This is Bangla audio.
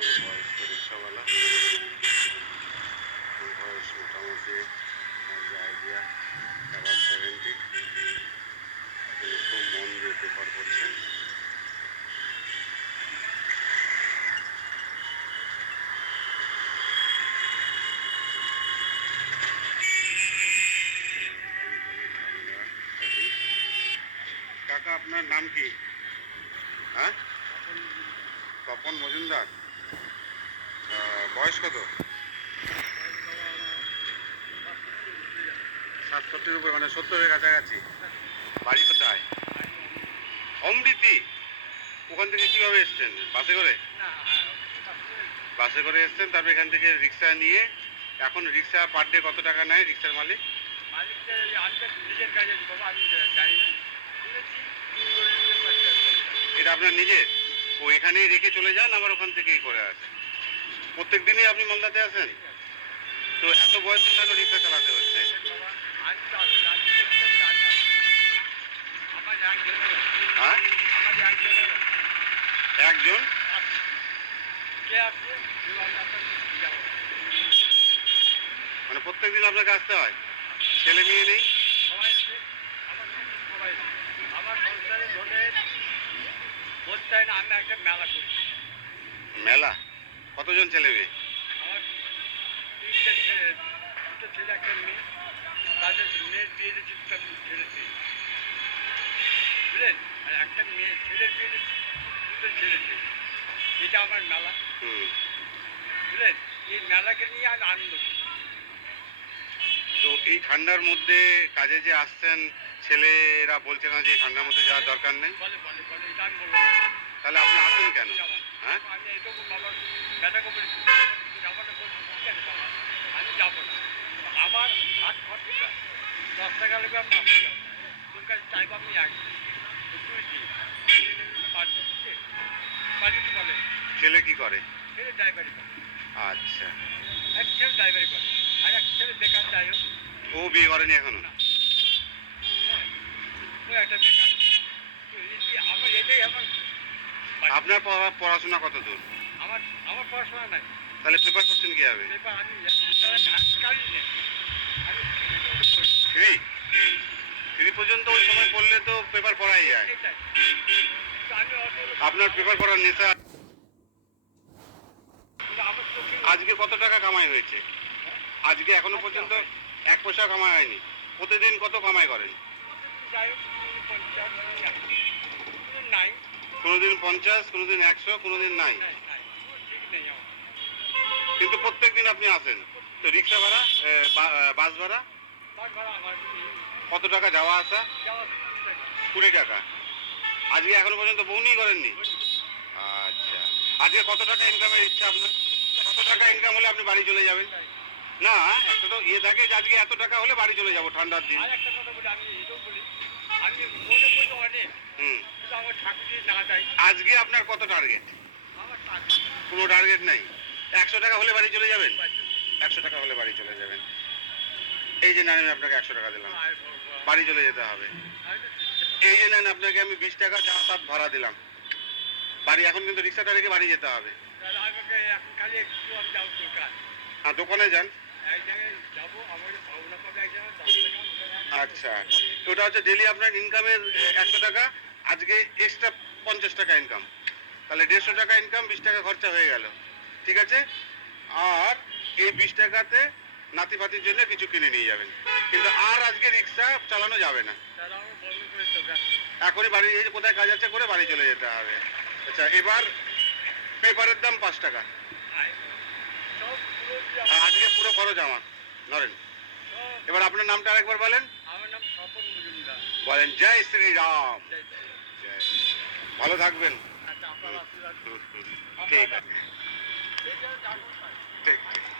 বয়স্ক রিক্সাওয়ালা, বয়স মোটামুটি আইডিয়া অ্যাবাউট 70। তিনি খুব মন দিয়ে পেপার করছেন। কাকা, আপনার নাম কি? হ্যাঁ, তপন মজুমদার। বয়স কত? 67-র উপরে, মানে 70-এর কাছাকাছি। বাড়ি কোথায়? অমৃতি। ওখান থেকে কিভাবে এসছেন? বাসে করে? বাসে করে এসছেন, তারপর এখান থেকে রিক্সা নিয়ে। এখন রিক্সা পার ডে কত টাকা নেয় রিক্সার মালিক? এটা আপনার নিজের? ও এখানেই রেখে চলে যান, আবার ওখান থেকেই করে আসেন? প্রত্যেক দিনই আপনি মালদাতে আসেন? তো এত বয়সে কেন রিক্সা চালাতে হচ্ছে? হ্যাঁ, একজন? মানে প্রত্যেক দিন আপনাকে আসতে হয়? ছেলে মেয়ে নেই? মেলা? কতজন ছেলে মেয়ে? একটা মেয়ে ছেলের বিয়ে ছেলেছে, এটা আমার মেলা। বুঝলেন, এই মেলাকে নিয়ে আমি আনন্দ করি। তো এই ঠান্ডার মধ্যে কাজে যে আসছেন, ছেলেরা বলছে না যে ঠান্ডার মধ্যে যাওয়ার দরকার নেই? বলে বলে বলে এটা আমি বলবো। তাহলে আপনি আসেন কেন? হ্যাঁ, আমি এরকম বাবার ব্যথা করে যাবাটা বলছি, ঠিক আছে বাবা, আমি যাবো না। আমার হাত খরচা 10 টাকা লাগবে, আমি 5 টাকা তোর কাছে চাইবো, আমি আসবো তুই দিই বাড়িতে বলে। ছেলে কি করে? ছেলে ড্রাইভারি করে। আচ্ছা, এক ছেলে ড্রাইভারি করে, আর এক ছেলে বেকার, যাই হোক। ও বিয়ে করেনি এখনো? না, হ্যাঁ, ও একটা বেকার। আমার এটাই আমার। আপনার পড়াশোনা কত দূর? আমার আমার পড়াশোনা নাই। তাহলে পেপার করছেন কি হবে? পেপার আমি কাজই নেই। আমি থ্রি থ্রি পর্যন্ত ওই সময় পড়লে তো পেপার পড়াই যায়। এটাই আমি আপনার পেপার পড়ার নেশা। আমার চোখে আজকে কত টাকা কামাই হয়েছে? আজকে এখনো পর্যন্ত 1 পয়সা কামাই হয়নি। প্রতিদিন কত কামাই করেন? যাই হোক 50 নাই, কোনোদিন 50, কোনোদিন 100, কোনোদিন নাই। নাই নাই, ঠিক নেই আমার। কিন্তু প্রত্যেক দিন আপনি আসেন। তো রিক্সা ভাড়া, বাস ভাড়া বাস ভাড়া আমার কত টাকা যাওয়া আসা? যাওয়া 20 টাকা। আজকে এখনো পর্যন্ত বউনি করেননি? আচ্ছা, আজকে কত টাকা ইনকামের ইচ্ছা আপনার? কত টাকা ইনকাম হলে আপনি বাড়ি চলে যাবেন? না, একটা তো ইয়ে থাকে যে আজকে এত টাকা হলে বাড়ি চলে যাবো ঠান্ডার দিন। আর একটা কথা বলি, আমি এটাও বলি, আমি মনে করি অনেক, কিন্তু আমার ঠাকুর যদি না যায়। আজকে আপনার কত টার্গেট? আমার কোনো টার্গেট নাই? 100 টাকা হলে বাড়ি চলে যাবেন? 100 টাকা হলে বাড়ি চলে যাবেন। এই যে নেন, আমি আপনাকে 100 টাকা দিলাম, বাড়ি চলে যেতে হবে। এই যে নেন, আপনাকে আমি 20 টাকা যাতায়াত ভাড়া দিলাম, বাড়ি এখন কিন্তু রিক্সাটা রেখে বাড়ি যেতে হবে। আমাকে এখন খালি একটু আমি যাবো দোকান। হ্যাঁ, দোকানে যান। এক জায়গায় যাবো, আমার পাওনা পাবে এক জায়গায় 10 টাকা। আচ্ছা, ওটা হচ্ছে ডেলি আপনার ইনকামের 100 টাকা, আজকে এক্সট্রা 50 টাকা ইনকাম, তাহলে 150 টাকা ইনকাম, 20 টাকা খরচা হয়ে গেল। ঠিক আছে? আর এই 20 টাকাতে নাতি ফাতির জন্য কিছু কিনে নিয়ে যাবেন, কিন্তু আর আজকে রিক্সা চালানো যাবে না। তাহলে আমার বন্ধ করে দোকান। এখনই বাড়ি, এই যে কোথায় কাজ আছে করে বাড়ি চলে যেতে হবে। আচ্ছা, এবার পেপারের দাম 5 টাকা। আর আজকে পুরো খরচ আমার, ধরেন। এবার আপনার নামটা আরেকবার বলেন। আমার নাম স্বপন মজুমদার। বলেন জয় শ্রীরাম। জয় জয়। জয়। ভালো থাকবেন। আচ্ছা, আপনার আশীর্বাদ। ঠিক আছে। ঠিক আছে, ঠিক ঠিক।